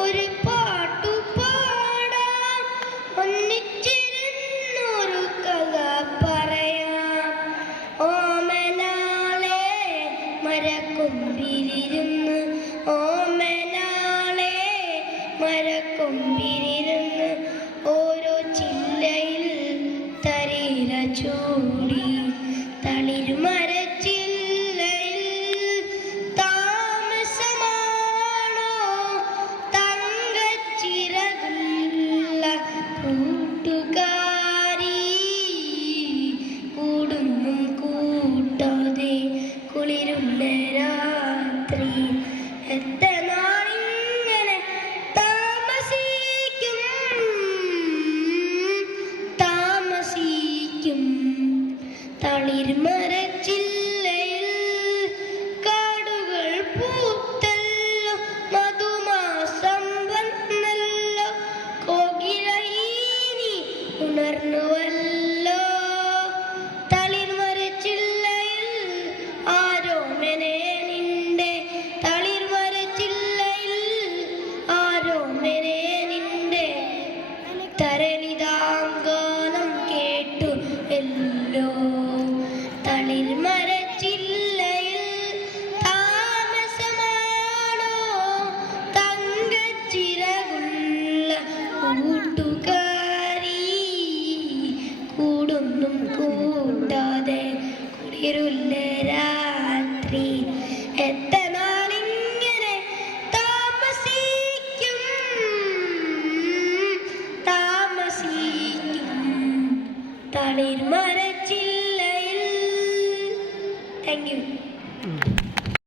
ഒരു പാട്ടു പാടാം, ഒന്നിച്ചിരുന്നൊരു കഥ പറയാം. ഓമനാളെ മരക്കൊമ്പിലിരുന്ന്, ഓമനാളെ മരക്കൊമ്പിലിരുന്ന് ഓരോ ചില്ലയിൽ തരില ചൂടി തളിരുമര രാത്രി എത്ര നാളിങ്ങനെ താമസിക്കും തളിർമരച്ചില്ലയിൽ കാടുകൾ പൂത്തല്ലോ, മധുമാസം വന്നല്ലോ, കോകിലയിനി ഉണർന്നുവല്ലോ. തരളിതാങ്കാനം കേട്ടു എല്ലോ തളിർമരച്ചില്ലയിൽ താമസമാണോ തങ്കച്ചിറകുള്ള കൂട്ടുകാരി. കൂടൊന്നും കൂട്ടാതെ കുളിരുള്ള രാത്രി എത്ര നാളിങ്ങനെ താമസിക്കും തളിർമരച്ചില്ലയിൽ. Thank you.